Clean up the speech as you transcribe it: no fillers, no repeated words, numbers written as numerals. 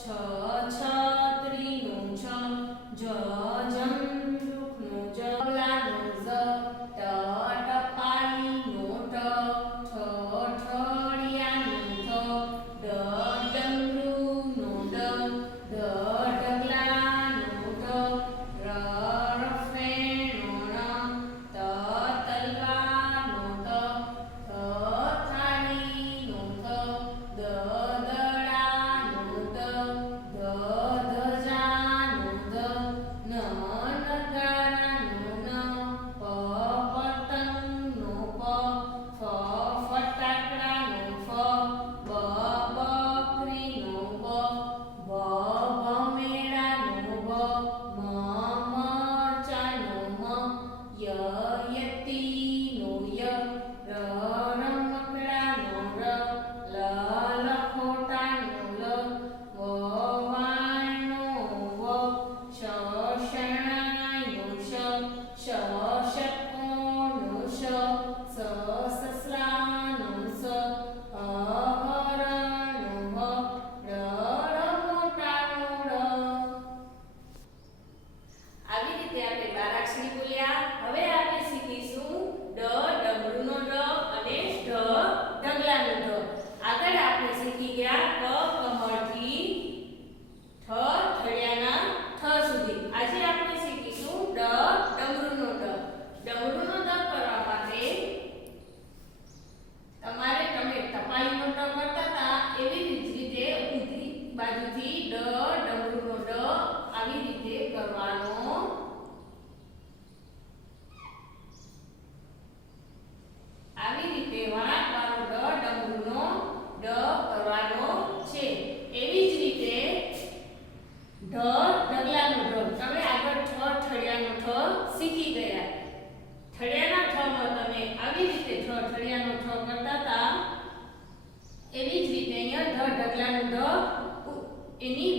છ છત્રીનું છ જ જમરૂખનું જ બગલાનું જ ટ ટપાલીનું ટ ઠ ઠળિયાનું ઠ ડ ડમરૂનું ડ ઢ ઢગલાનું ઢ ર રફેણું ણ ત તલવારનું ત થ થાળીનું થ દ દડાનું દ ધ ધજાનું ધ ન નગારાનું ન પ પતંગનું પ ફ ફટાકડાનું ફ બ બકરીનું બ ભ ભમેડાનું ભ મ મરચાનું મ ય યતીનું ય ર રમકડાનું ર લ લખોટાનું લ વ વાણનું વ શ શરણાઈનું શ ષ ષટ્કોણનું ષ સ સસલાનું સ હરણનું હ ર રમોટાનું ર. આવી રીતે આપણે બારાક્ષરી બોલ્યા. હવે આપણે શીખીશું ડ ડમરૂનો ડ અને ઢ ઢગલાનો ઢ. આગળ આપણે શીખી ગયા ક કમળથી ઠ ઠળિયાના ઠ સુધી. આજે આપણે શીખીશું ડ ડમરૂનો ડ. ડમરૂનો ડ કરવા માટે તમે ટપાલીનો ટ કરતા હતા એવી જ રીતે ઊંધી બાજુથી ડ ડમરૂનો ડ આવી રીતે કરવાનો. આવી રીતે વળાંકવાળો ડ ડમરૂનો ડ કરવાનો છે. એવી જ રીતે ઢ ઢગલાનો ઢ. તમે આગળ ઠ ઠળિયાનો ઠ શીખી ગયા. ઠળિયાના ઠમાં તમે આવી રીતે ઠ ઠળિયાનો ઠ કરતા હતા એવી જ રીતે અહીંયા ઢ ઢગલાનો ઢ એની